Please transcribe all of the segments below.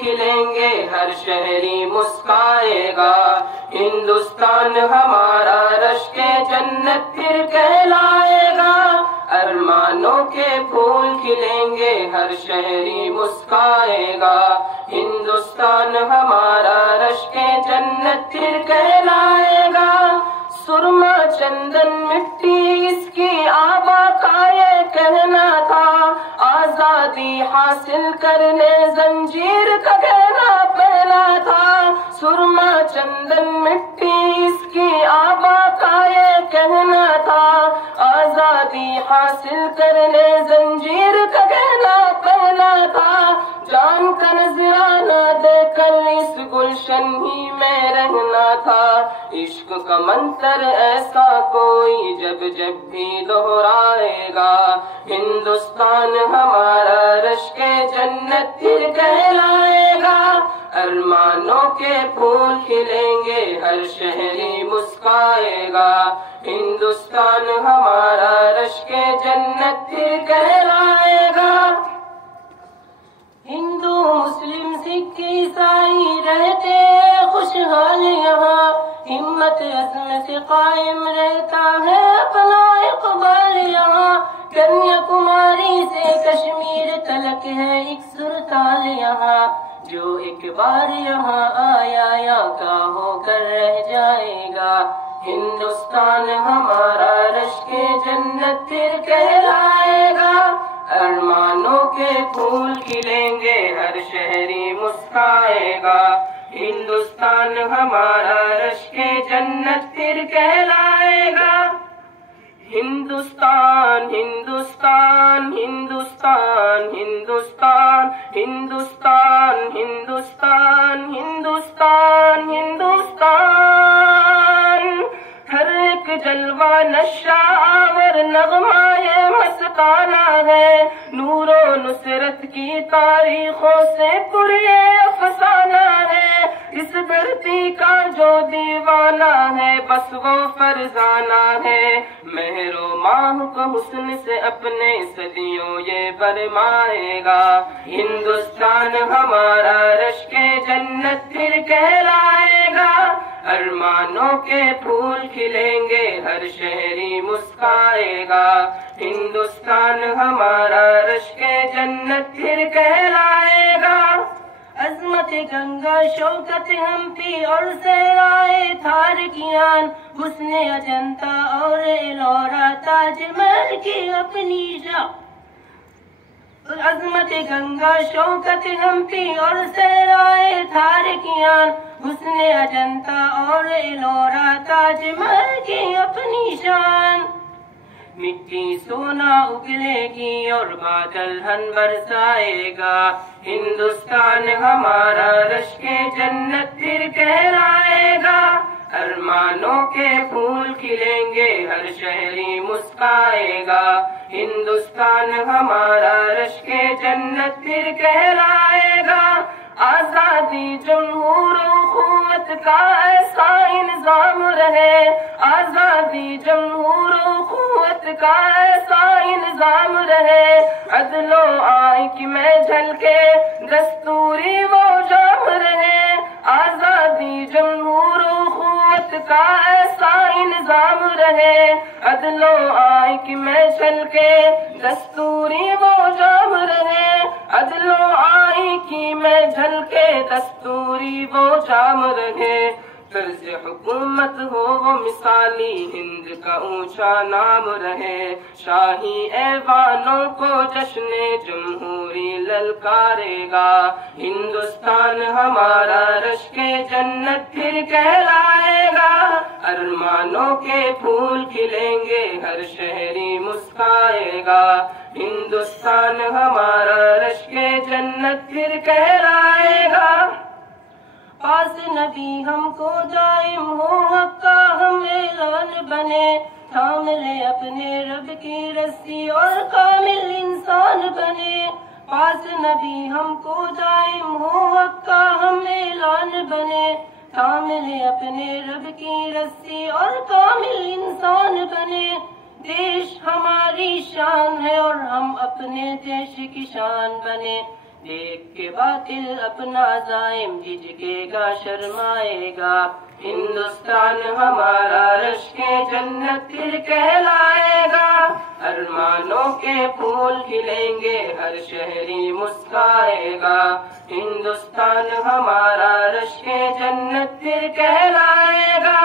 کھلیں گے ہر شہری مسکرائے گا، ہندوستان ہمارا رشک جنت پھر کہلائے گا، ارمانوں کے پھول کھلیں گے ہر شہری مسکرائے گا، ہندوستان ہمارا رشک جنت پھر کہلائے گا، سرما چندن مٹی اس کی آبا کا یہ کہنا تھا، آزادی حاصل کرنے زنجیر کا کہنا پہنا تھا، سرما چندن مٹی اس کی آبا کا یہ کہنا تھا، آزادی حاصل کرنے زنجیر کا کہنا پہنا تھا، جان کا نذرانہ دے کر اس گلشن ہی میں رہنا تھا، عشق کا منتر ایسا کوئی جب جب بھی دہرائے گا، ہندوستان ہمارا رشک جنت پھر کہلائے گا، ارمانوں کے پھول کھلیں گے ہر شہری مسکرائے گا، ہندوستان ہمارا رشک جنت پھر کہلائے گا، ہندو مسلم سکھ عیسائی رہتے خوشحال یہاں، ہمت عزم سے قائم رہتا ہے اپنا اقبال یہاں، کنیا کماری سے کشمیر تلک ہے ایک سرتال یہاں، جو ایک بار یہاں آیا یا کا ہو کر رہ جائے گا، ہندوستان ہمارا رشک جنت پھر کہلائے گا، ارمانوں کے پھول کھلیں گے ہر شہری مسکرائے گا، ہندوستان ہمارا رشک جنت پھر کہلائے گا، ہندوستان ہندوستان ہندوستان ہندوستان ہندوستان ہندوستان ہندوستان ہندوستان، ہر ایک جلوہ نشہ آور نغمہ یہ مستانہ ہے، نور و نصرت کی تاریخوں سے پر یہ افسانہ ہے، اس دھرتی کا جو دیوانہ ہے بس وہ فرزانہ ہے، مہر و ماہ کو حسن سے اپنے صدیوں یہ برمائے گا، ہندوستان ہمارا رشک جنت پھر کہلائے گا، ارمانوں کے پھول کھلیں گے ہر شہری مسکرائے گا، ہندوستان ہمارا رشک جنت پھر کہلائے گا، عظمت گنگا شوکت ہمپی اور صحرائے تھارکیان، حسن اجنتا اور ایلورا تاج محل کی اپنی شان، عظمت گنگا شوکت ہمپی اور صحرائے تھارکیان، حسن اجنتا اور ایلورا تاج محل کی اپنی شان، مٹی سونا اگلے گی اور بادل ہن برسائے گا، ہندوستان ہمارا رشک جنت پھر کہلائے گا، ارمانوں کے پھول کھلیں گے ہر شہری مسکرائے گا، ہندوستان ہمارا رشک جنت پھر کہلائے گا، آزادی جمہور و اخوت کا ایسا انظام رہے، آزادی جمہور و اخوت کا ایسا انظام رہے، عدل و آئین میں جھلکے دستوری وہ جام رہے، آزادی جمہور و اخوت کا ایسا انظام رہے، عدل و آئین میں جھلکے دستوری وہ جام رہے، عدل و آئین کی میں جھلکے دستوری وہ جام رہے، طرز حکومت ہو وہ مثالی ہند کا اونچا نام رہے، شاہی ایوانوں کو جشن جمہوری للکارے گا، ہندوستان ہمارا رشک جنت پھر کہلائے گا، ارمانوں کے پھول کھلیں گے ہر شہری مسکرائے گا، ہندوستان ہمارا رشک جنت پھر کہلائے گا، پاس نبی ہم کو دائم ہو حق کا ہم اعلان بنے، تھام لے اپنے رب کی رسی اور کامل انسان بنے، پاس نبی ہم کو دائم ہو حق کا ہم اعلان بنے، تھام لے اپنے رب کی رسی اور کامل انسان بنے، دیش ہماری شان ہے اور ہم اپنے دیش کی شان بنے، دیکھ کے باطل اپنا زائم جھجکے گا شرمائے گا ہندوستان ہمارا رشک جنت پھر کہلائے گا ارمانوں کے پھول کھلیں گے ہر شہری مسکرائے گا ہندوستان ہمارا رشک جنت پھر کہلائے گا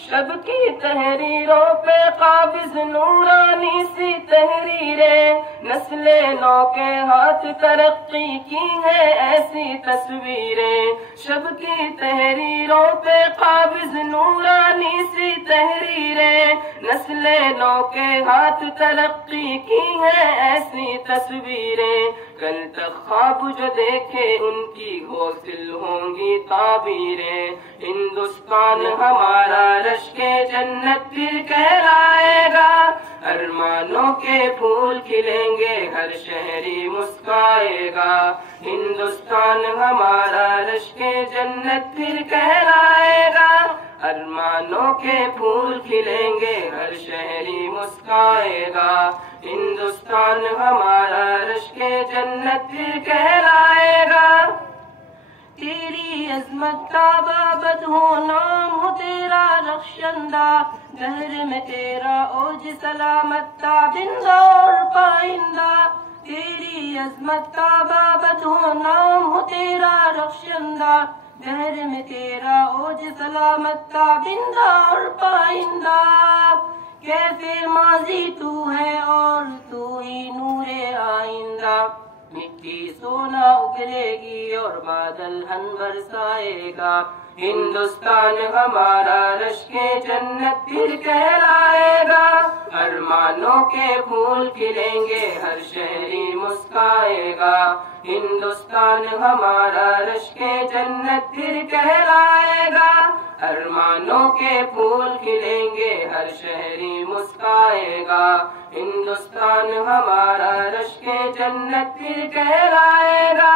شب کی تحریروں پہ قابض نورانی سی تحریریں نسل نو کے ہاتھ ترقی کی ہے ایسی تصویریں شب کی تحریروں پہ قابض نورانی سی تحریریں نسل نو کے ہاتھ ترقی کی ہے ایسی تصویریں کل تک خواب جو دیکھے ان کی حاصل ہوں گی تعبیریں ہندوستان ہمارا رشک جنت پھر کہلائے گا ارمانوں کے پھول کھلیں گے ہر شہری مسکرائے گا ہندوستان ہمارا رشک جنت پھر کہلائے گا ارمانوں کے پھول کھلیں گے ہر شہری مسکرائے گا ہندوستان ہمارا رشک جنت پھر کہلائے گا تیری عظمت کا بابت ہو نام ہو تیرا رخشندہ دہر میں تیرا اوج سلامت تابندہ اور پائندہ تیری عظمت کا بابت ہو نام ہو تیرا رخشندہ دہر میں تیرا اوج سلامت تابندہ اور پائندہ کیف ماضی تو ہے اور تو ہی نور آئندہ مٹی سونا اگلے گی اور بادل ہن برسائے گا ہندوستان ہمارا رشک جنت پھر کہلائے گا ارمانوں کے پھول کھلیں گے ہر شہری مسکرائے گا ہندوستان ہمارا رشک جنت پھر کہلائے گا ارمانوں کے پھول کھلیں گے ہر شہری مسکرائے گا ہندوستان ہمارا رشک جنت پھر کہلائے گا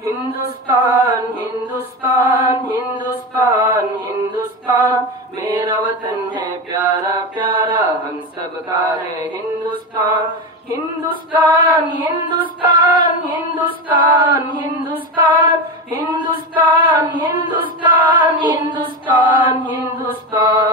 ہندوستان ہندوستان ہندوستان ہندوستان میرا وطن ہے پیارا پیارا ہم سب کا ہے ہندوستان ہندوستان ہندوستان ہندوستان ہندوستان ہندوستان ہندوستان ہندوستان ہندوستان